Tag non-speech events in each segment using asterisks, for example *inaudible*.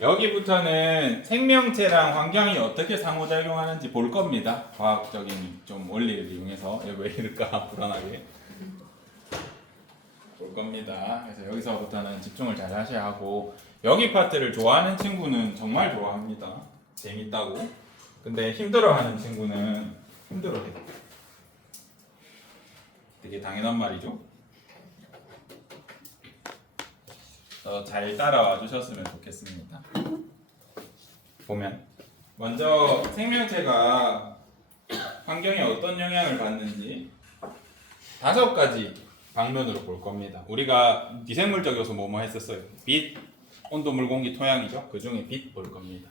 여기부터는 생명체랑 환경이 어떻게 상호작용하는지 볼 겁니다. 과학적인 좀 원리를 이용해서 얘왜 이럴까 *laughs* 불안하게 볼 겁니다. 그래서 여기서부터는 집중을 잘 하셔야 하고 여기 파트를 좋아하는 친구는 정말 좋아합니다. 재밌다고. 근데 힘들어하는 친구는 힘들어해. 되게 당연한 말이죠. 어, 잘 따라와 주셨으면 좋겠습니다. 보면 먼저 생명체가 환경에 어떤 영향을 받는지 다섯 가지 방면으로 볼 겁니다. 우리가 미생물적 요소 뭐뭐 했었어요. 빛, 온도, 물, 공기, 토양이죠. 그 중에 빛 볼 겁니다.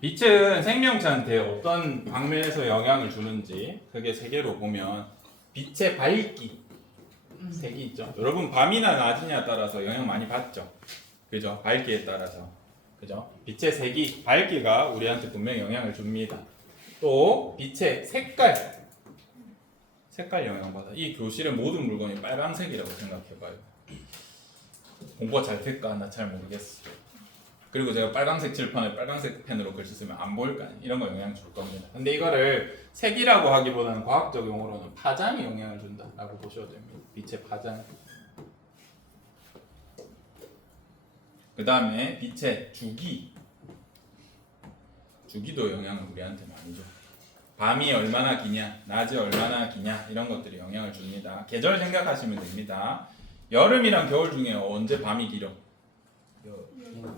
빛은 생명체한테 어떤 방면에서 영향을 주는지 크게 세 개로 보면 빛의 밝기 색이 있죠. 여러분 밤이나 낮이냐 따라서 영향 많이 받죠. 그죠? 밝기에 따라서. 그죠? 빛의 색이 밝기가 우리한테 분명히 영향을 줍니다. 또 빛의 색깔 색깔 영향 받아. 이 교실의 모든 물건이 빨강색이라고 생각해봐요. 공부가 잘 될까 나 잘 모르겠어. 그리고 제가 빨강색 칠판에 빨강색 펜으로 글씨 쓰면 안 보일 거 아니에요. 이런 거 영향 줄 겁니다. 근데 이거를 색이라고 하기보다는 과학적 용어로는 파장이 영향을 준다라고 보셔도 됩니다. 빛의 파장. 그 다음에 빛의 주기. 주기도 영향을 우리한테 많이 줘. 밤이 얼마나 기냐, 낮이 얼마나 기냐 이런 것들이 영향을 줍니다. 계절 생각하시면 됩니다. 여름이랑 겨울 중에 언제 밤이 길어?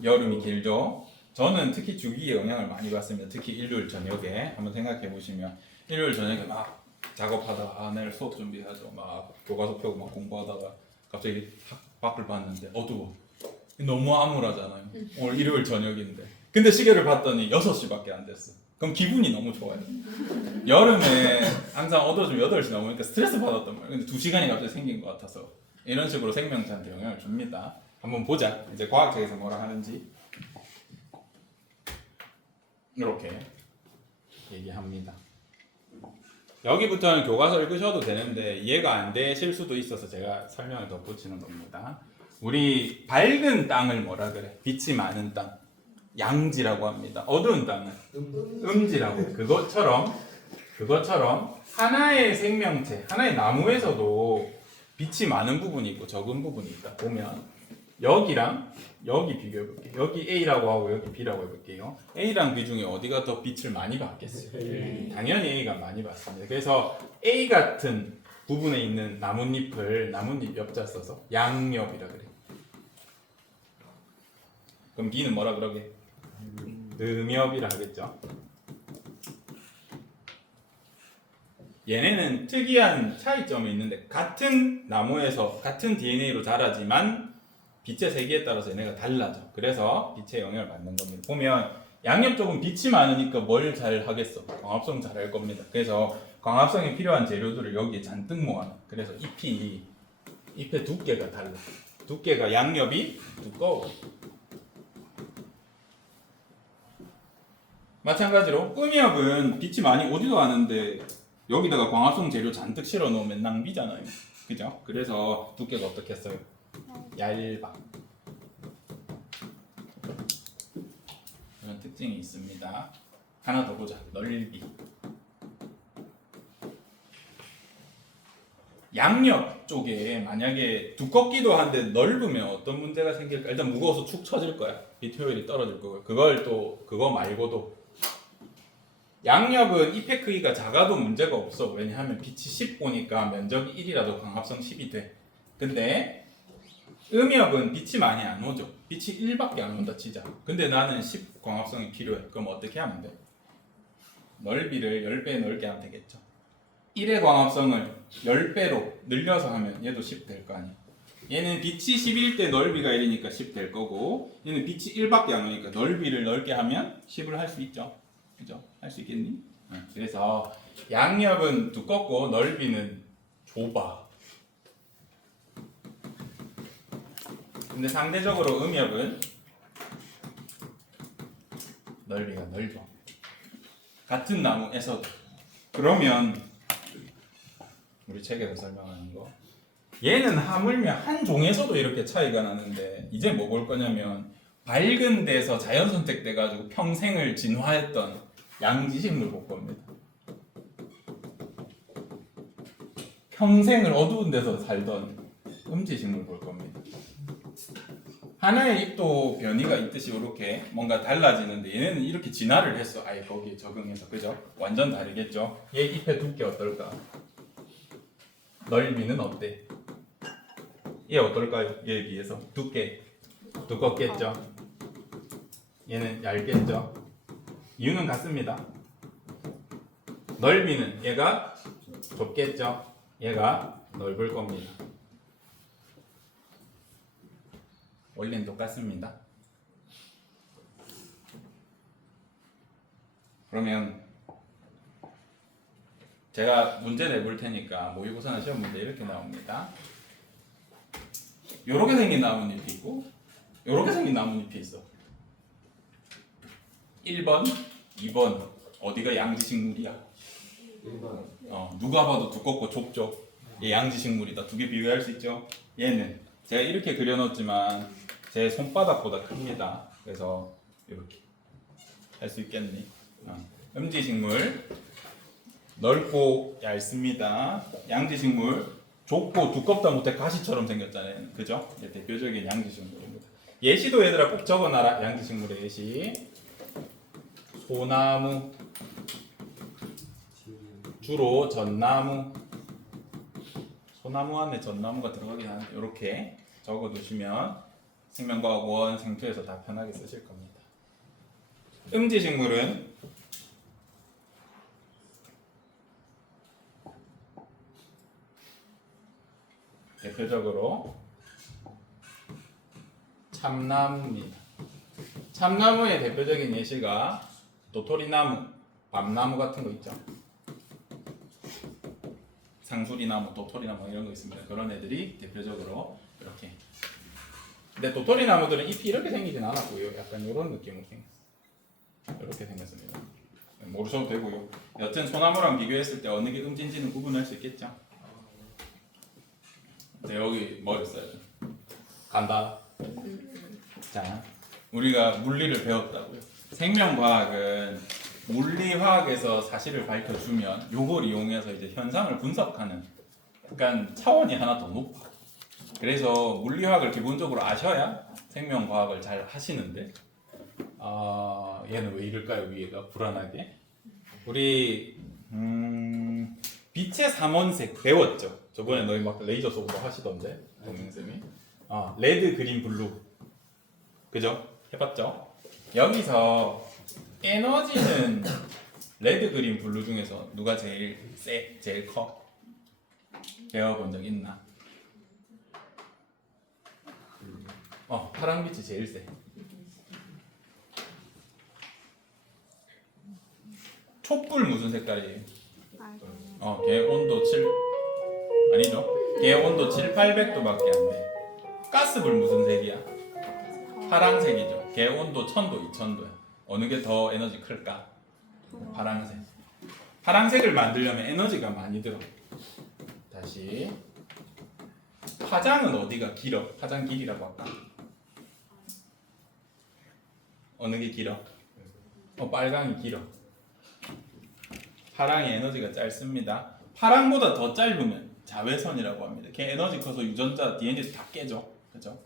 여름이 길죠. 저는 특히 주기에 영향을 많이 받습니다. 특히 일요일 저녁에 한번 생각해 보시면 일요일 저녁에 막 작업하다가 아 내일 수업 준비하죠. 막 교과서 펴고 막 공부하다가 갑자기 학- 밖을 봤는데 어두워. 너무 암울하잖아요. 오늘 일요일 저녁인데. 근데 시계를 봤더니 6시밖에 안 됐어. 그럼 기분이 너무 좋아요. 여름에 항상 어두워지면 8시 넘으니까 스트레스 받았단 말이에요. 근데 2시간이 갑자기 생긴 것 같아서 이런 식으로 생명체한테 영향을 줍니다. 한번 보자. 이제 과학책에서 뭐라 하는지. 이렇게 얘기합니다. 여기부터는 교과서 읽으셔도 되는데 이해가 안 되실 수도 있어서 제가 설명을 덧붙이는 겁니다. 우리 밝은 땅을 뭐라 그래? 빛이 많은 땅. 양지라고 합니다. 어두운 땅은 음지라고. 그것처럼 그것처럼 하나의 생명체, 하나의 나무에서도 빛이 많은 부분이 있고 적은 부분이 있다. 보면 여기랑 여기 비교해 볼게요. 여기 A라고 하고 여기 B라고 해볼게요. A랑 B 중에 어디가 더 빛을 많이 받겠어요? 당연히 A가 많이 받습니다. 그래서 A 같은 부분에 있는 나뭇잎을 나뭇잎 엽자 써서 양엽이라 그래. 그럼 B는 뭐라 그러게? 음엽이라 하겠죠. 얘네는 특이한 차이점이 있는데 같은 나무에서 같은 DNA로 자라지만 빛의 세기에 따라서 얘네가 달라져. 그래서 빛의 영향을 받는 겁니다. 보면 양옆 쪽은 빛이 많으니까 뭘 잘 하겠어? 광합성 잘 할 겁니다. 그래서 광합성에 필요한 재료들을 여기에 잔뜩 모아놔. 그래서 잎이 잎의 두께가 달라. 두께가 양옆이 두꺼워. 마찬가지로 음엽은 빛이 많이 오지도 않은데 여기다가 광합성 재료 잔뜩 실어 놓으면 낭비잖아요. 그죠? 그래서 두께가 어떻겠어요? 얇아. 그런 특징이 있습니다. 하나 더 보자. 넓이. 양옆 쪽에 만약에 두껍기도 한데 넓으면 어떤 문제가 생길까? 일단 무거워서 축 처질 거야. 빛 효율이 떨어질 거고. 그걸 또 그거 말고도 양옆은 잎의 크기가 작아도 문제가 없어. 왜냐하면 빛이 10 보니까 면적이 1이라도 광합성 10이 돼. 근데 음엽은 빛이 많이 안 오죠. 빛이 1밖에 안 온다 치자. 근데 나는 10 광합성이 필요해. 그럼 어떻게 하면 돼? 넓이를 10배 넓게 하면 되겠죠. 1의 광합성을 10배로 늘려서 하면 얘도 10 될 거 아니야. 얘는 빛이 10일 때 넓이가 1이니까 10 될 거고 얘는 빛이 1밖에 안 오니까 넓이를 넓게 하면 10을 할 수 있죠. 그죠? 할 수 있겠니? 응. 그래서 양옆은 두껍고 넓이는 좁아. 근데 상대적으로 음엽은 넓이가 넓어. 같은 나무에서도. 그러면 우리 책에서 설명하는 거. 얘는 하물며 한 종에서도 이렇게 차이가 나는데 이제 뭐 볼 거냐면 밝은 데서 자연 선택돼 가지고 평생을 진화했던 양지식물 볼 겁니다. 평생을 어두운 데서 살던 음지식물 볼 겁니다. 하나의 잎도 변이가 있듯이 이렇게 뭔가 달라지는데 얘는 이렇게 진화를 했어. 아예 거기에 적응해서 그죠? 완전 다르겠죠? 얘 잎의 두께 어떨까? 넓이는 어때? 얘 어떨까요? 얘에 비해서 두께 두껍겠죠? 얘는 얇겠죠? 이유는 같습니다. 넓이는 얘가 좁겠죠? 얘가 넓을 겁니다. 원리는 똑같습니다. 그러면 제가 문제 내볼 테니까 모의고사나 시험 문제 이렇게 나옵니다. 요렇게 생긴 나뭇잎이 있고 요렇게 생긴 나뭇잎이 있어. 1번, 2번 어디가 양지식물이야? 1번 어, 누가 봐도 두껍고 좁죠. 얘 양지식물이다. 두 개 비교할 수 있죠. 얘는 제가 이렇게 그려놓지만 제 손바닥보다 큽니다. 그래서 이렇게 할 수 있겠니? 어. 음지식물 넓고 얇습니다. 양지식물 좁고 두껍다 못해 가시처럼 생겼잖아요. 그죠? 이게 대표적인 양지식물입니다. 예시도 얘들아 꼭 적어놔라. 양지식물의 예시. 소나무, 주로 전나무 소나무 안에 전나무가 들어가긴 하는데 이렇게 적어두시면 생명과학 원 생투에서 다 편하게 쓰실 겁니다. 음지 식물은 대표적으로 참나무입니다. 참나무의 대표적인 예시가 도토리나무, 밤나무 같은 거 있죠. 상수리나무, 도토리나무 이런 거 있습니다. 그런 애들이 대표적으로 이렇게. 근데 도토리 나무들은 잎이 이렇게 생기진 않았고요. 약간 이런 느낌으로 생겼어요. 이렇게 생겼습니다. 네, 모르셔도 되고요. 여튼 소나무랑 비교했을 때 어느 게 음진지는 구분할 수 있겠죠. 네, 여기 뭐 있어요? 간다. 자, 우리가 물리를 배웠다고요. 생명과학은 물리화학에서 사실을 밝혀주면 요걸 이용해서 이제 현상을 분석하는 그러니까 차원이 하나 더 높아. 그래서 물리화학을 기본적으로 아셔야 생명과학을 잘 하시는데 아 얘는 왜 이럴까요 위에가 불안하게? 우리 음, 빛의 삼원색 배웠죠. 저번에 너희 막 레이저 쏘고 뭐 하시던데 동영 쌤이. 아 레드, 그린, 블루. 그죠? 해봤죠? 여기서 에너지는 레드, 그린, 블루 중에서 누가 제일 세? 제일 커? 배워본 적 있나? 어, 파랑빛이 제일 세. 촛불 무슨 색깔이에요? 어, 걔 온도 7 아니죠? 걔 온도 7, 800도밖에 안 돼. 가스불 무슨 색이야? 파란색이죠. 걔 온도 1000도, 2000도야. 어느 게 더 에너지 클까? 파란색. 파란색을 만들려면 에너지가 많이 들어. 다시. 파장은 어디가 길어? 파장 길이라고 할까? 어느 게 길어? 어, 빨강이 길어. 파랑의 에너지가 짧습니다. 파랑보다 더 짧으면 자외선이라고 합니다. 걔 에너지 커서 유전자 DNA 다 깨져. 그죠?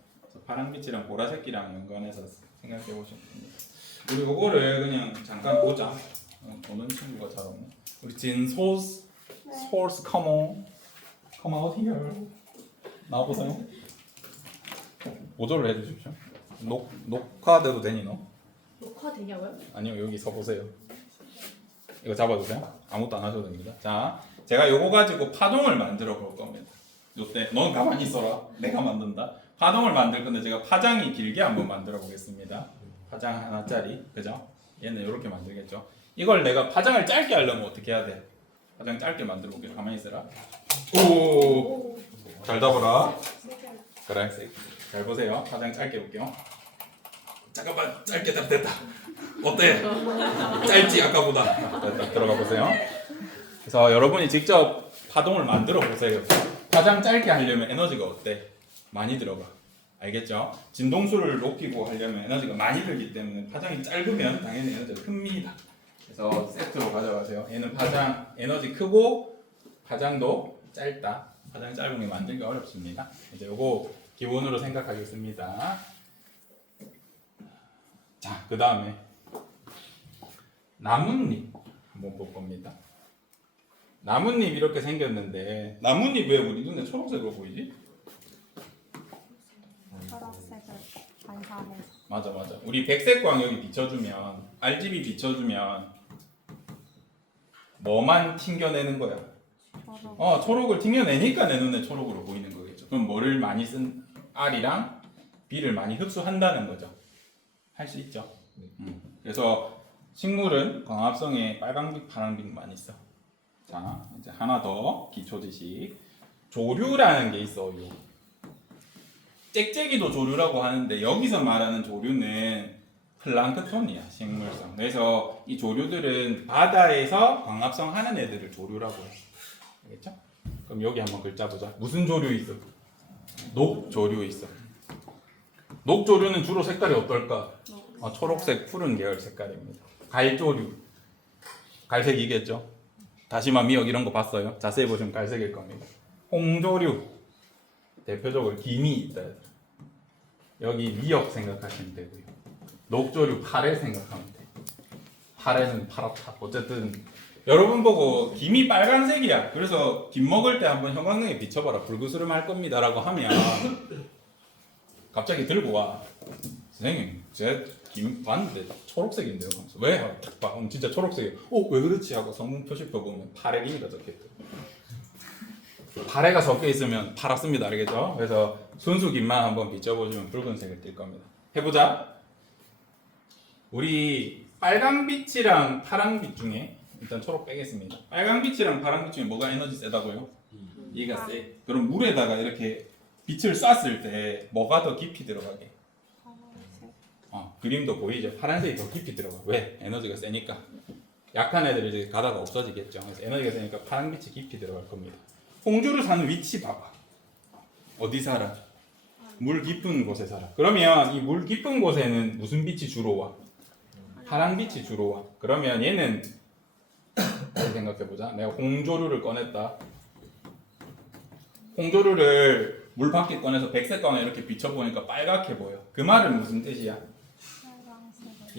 파랑빛이랑 보라색이랑 연관해서 생각해 보시면 됩니다. 우리 그거를 그냥 잠깐 보자. 어, 보는 친구가 잘 없네. 우리 진 소스 소스 come on come out here 나와보세요. 보조를 해주십시오. 녹 녹화돼도 되니 너? 녹화되냐고요? 아니요 여기 서 보세요. 이거 잡아주세요. 아무것도 안 하셔도 됩니다. 자, 제가 요거 가지고 파동을 만들어 볼 겁니다. 요때 넌 가만히 있어라. 내가 만든다. 파동을 만들 건데 제가 파장이 길게 한번 만들어 보겠습니다. 파장 하나짜리, 그죠? 얘는 이렇게 만들겠죠. 이걸 내가 파장을 짧게 하려면 어떻게 해야 돼? 파장 짧게 만들어 볼게요. 가만히 있어라. 오, 잘 잡아라. 그래, 잘 보세요. 파장 짧게 볼게요. 잠깐만, 짧게 잡 됐다. 어때? 짧지 아까보다. 됐다. 들어가 보세요. 그래서 여러분이 직접 파동을 만들어 보세요. 파장 짧게 하려면 에너지가 어때? 많이 들어가. 알겠죠? 진동수를 높이고 하려면 에너지가 많이 들기 때문에 파장이 짧으면 당연히 에너지가 큽니다. 그래서 세트로 가져가세요. 얘는 파장 에너지 크고 파장도 짧다. 파장이 짧은 게 만들기 어렵습니다. 이제 요거 기본으로 생각하겠습니다. 자, 그 다음에 나뭇잎 한번 볼 겁니다. 나뭇잎 이렇게 생겼는데 나뭇잎 왜 우리 눈에 초록색으로 보이지? 초록색을 반사해서 맞아 맞아. 우리 백색 광 여기 비춰주면 RGB 비춰주면 뭐만 튕겨내는 거야? 초록 어 초록을 튕겨내니까 내 눈에 초록으로 보이는 거겠죠. 그럼 뭐를 많이 쓴 R이랑 B를 많이 흡수한다는 거죠. 할 수 있죠. 음. 그래서 식물은 광합성에 빨강빛, 파랑빛 많이 써. 자 이제 하나 더 기초 지식. 조류라는 게 있어요. 짹짹이도 조류라고 하는데 여기서 말하는 조류는 플랑크톤이야 식물성. 그래서 이 조류들은 바다에서 광합성 하는 애들을 조류라고 해. 알겠죠? 그럼 여기 한번 글자 보자. 무슨 조류 있어? 녹조류 있어. 녹조류는 주로 색깔이 어떨까? 어, 초록색 푸른 계열 색깔입니다. 갈조류. 갈색이겠죠? 다시마 미역 이런 거 봤어요? 자세히 보시면 갈색일 겁니다. 홍조류. 대표적으로 김이 있다. 여기 미역 생각하시면 되고요. 녹조류 파래 생각하면 돼요. 파래는 파랗다. 어쨌든 여러분 보고 김이 빨간색이야. 그래서 김 먹을 때 한번 형광등에 비춰봐라. 불구스름 할 겁니다라고 하면 갑자기 들고 와. 선생님, 제김 봤는데 초록색인데요. 하면서 왜? 하고 딱 봐. 그럼 진짜 초록색이에요. 어, 왜 그렇지? 하고 성분 표시표 보면 파래김이가 적혀있대. 파래가 섞여 있으면 파랗습니다. 알겠죠? 그래서 순수 김만 한번 비춰보시면 붉은색을 띌 겁니다. 해보자. 우리 빨강빛이랑 파랑빛 중에 일단 초록 빼겠습니다. 빨강빛이랑 파랑빛 중에 뭐가 에너지 세다고요? 이가 세. 그럼 물에다가 이렇게 빛을 쐈을 때 뭐가 더 깊이 들어가게? 어, 그림도 보이죠? 파란색이 더 깊이 들어가. 왜? 에너지가 세니까. 약한 애들이 이제 가다가 없어지겠죠. 그래서 에너지가 세니까 파란빛이 깊이 들어갈 겁니다. 홍주를 사는 위치 봐봐. 어디 살아? 물 깊은 곳에 살아. 그러면 이 물 깊은 곳에는 무슨 빛이 주로 와? 파란 빛이 주로 와. 그러면 얘는 잘 생각해 보자. 내가 홍조류를 꺼냈다. 홍조류를 물 밖에 꺼내서 백색 광에 이렇게 비춰보니까 빨갛게 보여. 그 말은 무슨 뜻이야?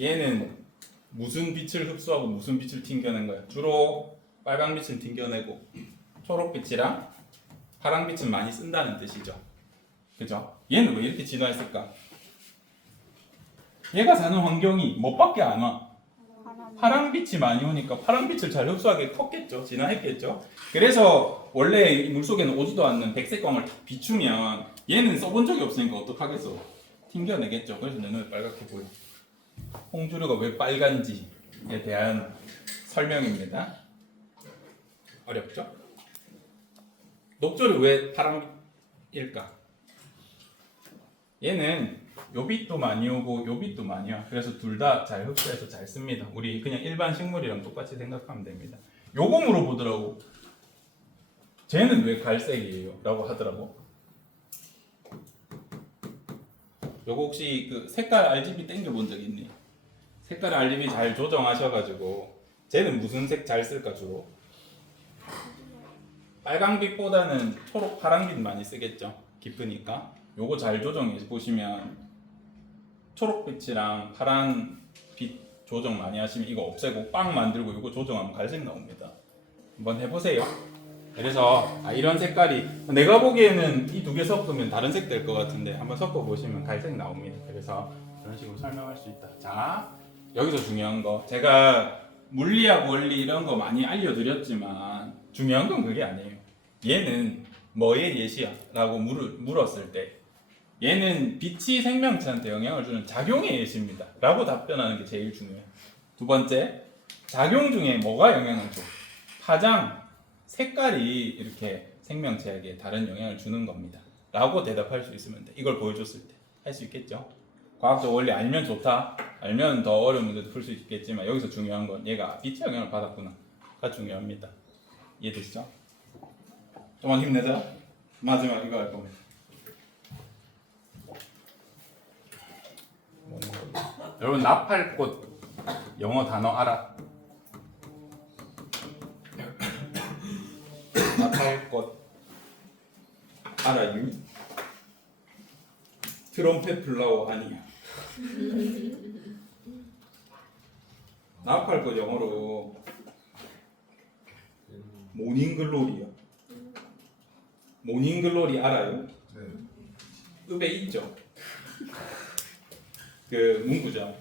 얘는 무슨 빛을 흡수하고 무슨 빛을 튕겨낸 거야? 주로 빨간 빛을 튕겨내고 초록빛이랑 파란 빛은 많이 쓴다는 뜻이죠. 그죠? 얘는 왜 이렇게 진화했을까? 얘가 사는 환경이 뭐밖에 안 와. 파란 파란 빛이 많이 오니까 파란 빛을 잘 흡수하게 컸겠죠. 진화했겠죠. 그래서 원래 이 물속에는 오지도 않는 백색광을 탁 비추면 얘는 써본 적이 없으니까 어떡하겠어. 튕겨내겠죠. 그래서 내 눈에 빨갛게 보여. 홍주류가 왜 빨간지에 대한 설명입니다. 어렵죠? 녹조류 왜 파란일까? 얘는 요 빛도 많이 오고 요 빛도 많이 와. 그래서 둘 다 잘 흡수해서 잘 씁니다. 우리 그냥 일반 식물이랑 똑같이 생각하면 됩니다. 요거 물어보더라고. 쟤는 왜 갈색이에요? 라고 하더라고. 요거 혹시 그 색깔 RGB 땡겨 본 적 있니? 색깔 RGB 잘 조정하셔가지고 쟤는 무슨 색 잘 쓸까 주로? 빨강빛보다는 초록 파랑빛 많이 쓰겠죠. 깊으니까. 요거 잘 조정해 보시면 초록빛이랑 파란 빛 조정 많이 하시면 이거 없애고 빵 만들고 이거 조정하면 갈색 나옵니다. 한번 해보세요. 그래서 아, 이런 색깔이 내가 보기에는 이 두 개 섞으면 다른 색 될 것 같은데 한번 섞어 보시면 갈색 나옵니다. 그래서 그런 식으로 설명할 수 있다. 자 여기서 중요한 거 제가 물리학 원리 이런 거 많이 알려드렸지만 중요한 건 그게 아니에요. 얘는 뭐의 예시야? 라고 물, 물었을 때 얘는 빛이 생명체한테 영향을 주는 작용의 예시입니다. 라고 답변하는 게 제일 중요해요. 두 번째, 작용 중에 뭐가 영향을 줘? 파장, 색깔이 이렇게 생명체에게 다른 영향을 주는 겁니다. 라고 대답할 수 있으면 돼. 이걸 보여줬을 때 할 수 있겠죠? 과학적 원리 알면 좋다. 알면 더 어려운 문제도 풀 수 있겠지만 여기서 중요한 건 얘가 빛의 영향을 받았구나 가 중요합니다. 이해되시죠? 좀만 힘내자. 마지막 이거 할 겁니다. 여러분 나팔꽃 영어 단어 알아? *coughs* 나팔꽃 알아요? 트럼펫 플라워 아니야. *laughs* 나팔꽃 영어로 모닝글로리야. 모닝글로리 알아요? 네. 읍에 있죠. 그 문구죠.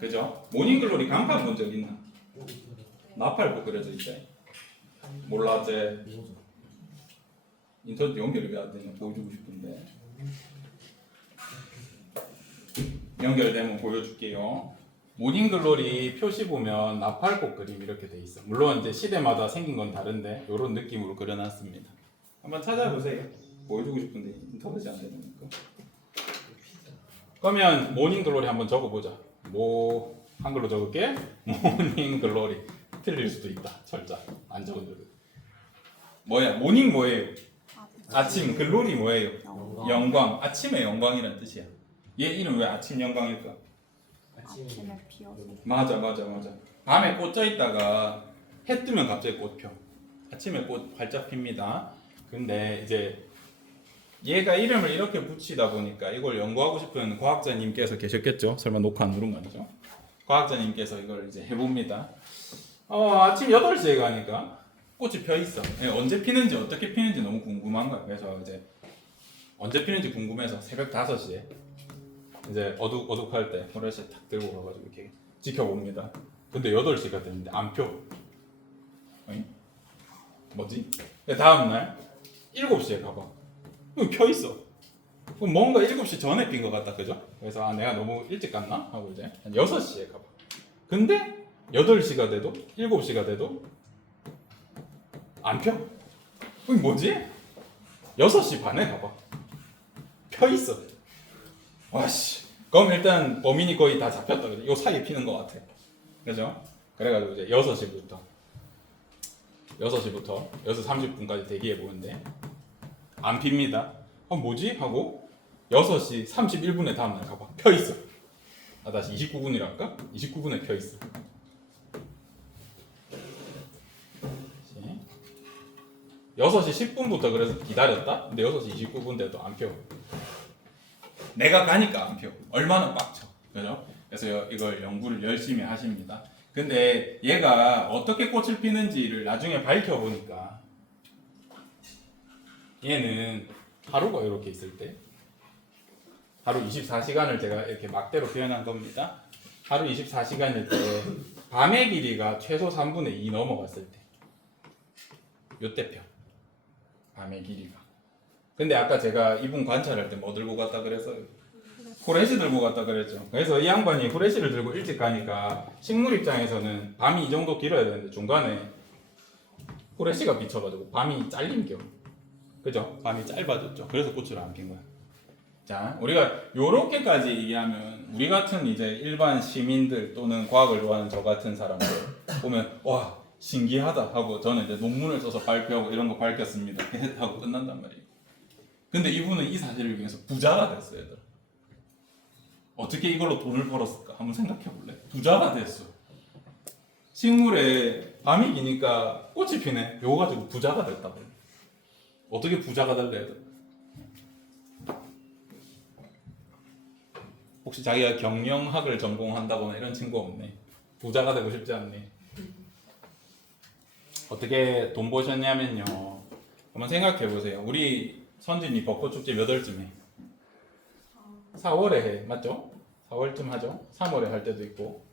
그죠? 모닝글로리 간판 본 적 있나? 나팔꽃 그려져 있대. 몰라 제 인터넷 연결이 왜 안 되냐 보여주고 싶은데 연결되면 보여줄게요. 모닝글로리 표시 보면 나팔꽃 그림 이렇게 돼 있어. 물론 이제 시대마다 생긴 건 다른데 이런 느낌으로 그려놨습니다. 한번 찾아보세요. 보여주고 싶은데 인터넷이 안 되니까. 그러면 모닝 글로리 한번 적어보자. 모 한글로 적을게. 모닝 글로리 틀릴 수도 있다. 철자 안 적어도 돼. 뭐야? 모닝 뭐예요? 아침 글로리 뭐예요? 영광. 영광. 아침의 영광이란 뜻이야. 얘 이름 왜 아침 영광일까? 아침에 비어서 맞아 맞아 맞아. 밤에 꽂혀 있다가 해 뜨면 갑자기 꽃 펴. 아침에 꽃 활짝 핍니다. 근데 이제 얘가 이름을 이렇게 붙이다 보니까 이걸 연구하고 싶은 과학자님께서 계셨겠죠? 설마 녹화 안 누른 거 아니죠? 과학자님께서 이걸 이제 해봅니다. 어, 아침 8시에 가니까 꽃이 펴 있어. 예, 언제 피는지 어떻게 피는지 너무 궁금한 거야. 그래서 이제 언제 피는지 궁금해서 새벽 5시에 이제 어둑 어둑할 때 호레시 탁 들고 가가지고 이렇게 지켜봅니다. 근데 8시가 됐는데 안 펴. 어이? 뭐지? 근데 다음 날 7시에 가봐. 여기 펴 있어. 그럼 뭔가 7시 전에 핀것 같다, 그죠? 그래서 아, 내가 너무 일찍 갔나? 하고 이제 한 6시에 가봐. 근데 8시가 돼도 7시가 돼도 안 펴. 그게 뭐지? 6시 반에 가봐. 펴 있어. 와씨. 그럼 일단 범인이 거의 다 잡혔다. 그래. 요 사이에 피는 것 같아. 그죠? 그래가지고 이제 6시부터 6시부터 6시 30분까지 대기해 보는데 안 핍니다. 아 뭐지? 하고 6시 31분에 다음날 가봐. 펴 있어. 아 다시 29분이랄까? 29분에 펴 있어. 6시 10분부터 그래서 기다렸다? 근데 6시 29분 돼도 안 펴. 내가 가니까 안 펴. 얼마나 빡쳐. 그죠? 그래서 여- 이걸 연구를 열심히 하십니다. 근데 얘가 어떻게 꽃을 피는지를 나중에 밝혀보니까 얘는 하루가 이렇게 있을 때 하루 24시간을 제가 이렇게 막대로 표현한 겁니다. 하루 24시간일 때 밤의 길이가 최소 3분의 2 넘어갔을 때 요때 펴. 밤의 길이가. 근데 아까 제가 이분 관찰할 때 뭐 들고 갔다 그랬어요? 후레쉬 들고 갔다 그랬죠. 그래서 이 양반이 후레쉬를 들고 일찍 가니까 식물 입장에서는 밤이 이 정도 길어야 되는데 중간에 후레쉬가 비쳐가지고 밤이 잘린 겨. 그죠? 밤이 짧아졌죠. 그래서 꽃을 안핀 거야. 자, 우리가 요렇게까지 얘기하면 우리 같은 이제 일반 시민들 또는 과학을 좋아하는 저 같은 사람들 *laughs* 보면 와 신기하다 하고 저는 이제 논문을 써서 발표하고 이런 거 밝혔습니다. 하고 끝난단 말이에요. 근데 이분은 이 사실을 위해서 부자가 됐어요, 얘들. 어떻게 이걸로 돈을 벌었을까? 한번 생각해 볼래? 부자가 됐어. 식물에 밤이 기니까 꽃이 피네. 요거 가지고 부자가 됐다고. 어떻게 부자가 될래? 얘들? 혹시 자기가 경영학을 전공한다거나 이런 친구 없네. 부자가 되고 싶지 않네. 어떻게 돈 버셨냐면요. 한번 생각해 보세요. 우리 선진이 벚꽃 축제 몇 월쯤에? 4월에 해. 맞죠? 4월쯤 하죠. 3월에 할 때도 있고.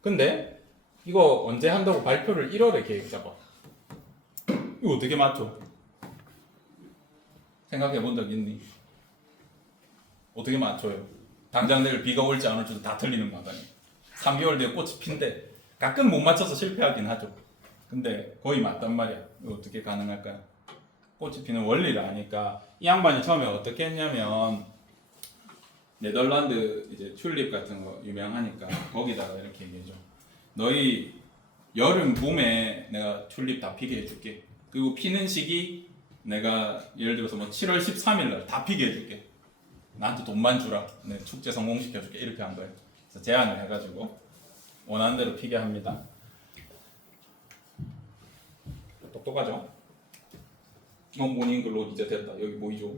근데 이거 언제 한다고 발표를 1월에 계획 잡아. 이거 어떻게 맞죠? 생각해 본 적 있니? 어떻게 맞춰요? 당장 내일 비가 올지 안 올지도 다 틀리는 마당에 3개월 뒤에 꽃이 핀데 가끔 못 맞춰서 실패하긴 하죠. 근데 거의 맞단 말이야. 어떻게 가능할까요? 꽃이 피는 원리를 아니까 이 양반이 처음에 어떻게 했냐면 네덜란드 이제 튤립 같은 거 유명하니까 거기다가 이렇게 얘기해줘. 너희 여름 봄에 내가 튤립 다 피게 해줄게. 그리고 피는 시기 내가 예를 들어서 뭐 7월 13일 날 다 피게 해줄게. 나한테 돈만 주라. 내 축제 성공시켜줄게. 이렇게 한 거예요. 그래서 제한을 해가지고 원하는 대로 피게 합니다. 똑똑하죠? 어, 모닝글로 이제 됐다. 여기 보이죠?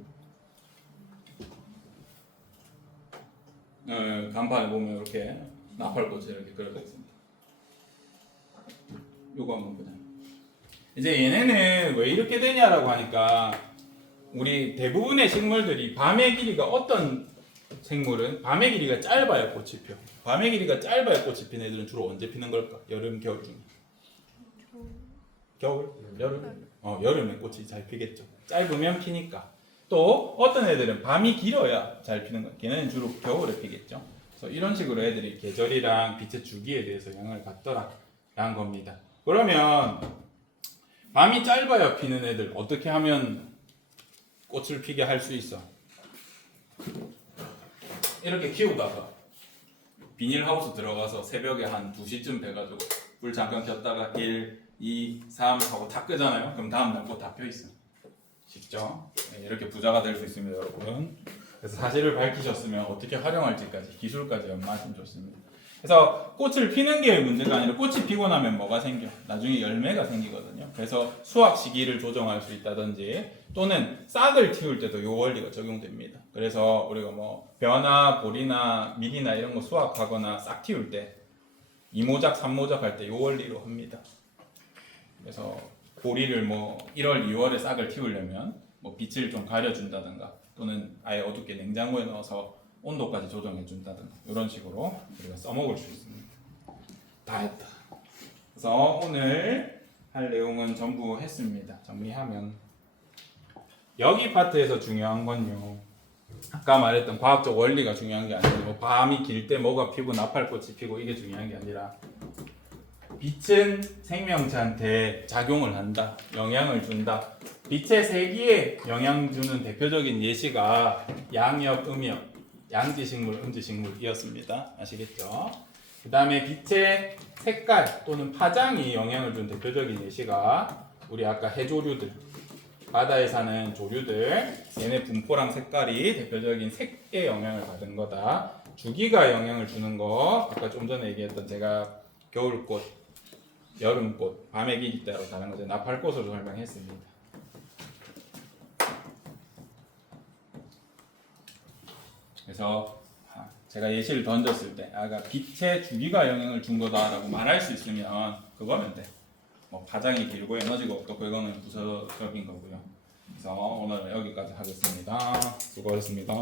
어, 간판에 보면 이렇게 나팔꽃이 이렇게 그려져 있습니다. 요거 한번 보자. 이제 얘네는 왜 이렇게 되냐라고 하니까 우리 대부분의 식물들이 밤의 길이가 어떤 생물은 밤의 길이가 짧아야 꽃이 펴. 밤의 길이가 짧아야 꽃이 피는 애들은 주로 언제 피는 걸까? 여름, 겨울 중에. 겨울, 여름. 어, 여름에 꽃이 잘 피겠죠. 짧으면 피니까. 또 어떤 애들은 밤이 길어야 잘 피는 거야. 걔네는 주로 겨울에 피겠죠. 그래서 이런 식으로 애들이 계절이랑 빛의 주기에 대해서 영향을 받더라. 라는 겁니다. 그러면 밤이 짧아야 피는 애들 어떻게 하면 꽃을 피게 할 수 있어? 이렇게 키우다가 비닐하우스 들어가서 새벽에 한 2시쯤 돼가지고 불 잠깐 켰다가 1, 2, 3 하고 다 끄잖아요. 그럼 다음날 꽃다 펴있어요. 쉽죠? 네, 이렇게 부자가 될 수 있습니다, 여러분. 그래서 사실을 밝히셨으면 어떻게 활용할지까지 기술까지 연마하시면 좋습니다. 그래서 꽃을 피는 게 문제가 아니라 꽃이 피고 나면 뭐가 생겨? 나중에 열매가 생기거든요. 그래서 수확 시기를 조정할 수 있다든지 또는 싹을 틔울 때도 이 원리가 적용됩니다. 그래서 우리가 뭐 벼나 보리나 밀이나 이런 거 수확하거나 싹 틔울 때 이모작 삼모작 할때이 원리로 합니다. 그래서 보리를 뭐 1월, 2월에 싹을 틔우려면 뭐 빛을 좀 가려준다든가 또는 아예 어둡게 냉장고에 넣어서 온도까지 조정해 준다든가 이런 식으로 우리가 써먹을 수 있습니다. 다 했다. 그래서 오늘 할 내용은 전부 했습니다. 정리하면 여기 파트에서 중요한 건요. 아까 말했던 과학적 원리가 중요한 게 아니고 뭐 밤이 길 때 뭐가 피고 나팔꽃이 피고 이게 중요한 게 아니라 빛은 생명체한테 작용을 한다, 영향을 준다. 빛의 세기에 영향 주는 대표적인 예시가 양엽, 음엽, 양지식물, 음지식물이었습니다. 아시겠죠? 그 다음에 빛의 색깔 또는 파장이 영향을 준 대표적인 예시가 우리 아까 해조류들, 바다에 사는 조류들, 얘네 분포랑 색깔이 대표적인 색에 영향을 받은 거다. 주기가 영향을 주는 거, 아까 좀 전에 얘기했던 제가 겨울꽃, 여름꽃, 밤의 길이 따로 다른 거죠. 나팔꽃으로 설명했습니다. 그래서 아, 제가 예시를 던졌을 때 아까 빛의 주기가 영향을 준 거다라고 말할 수 있으면 그거면 돼. 뭐 파장이 길고 에너지가 없고 그거는 부서적인 거고요. 그래서 오늘은 여기까지 하겠습니다. 수고하셨습니다.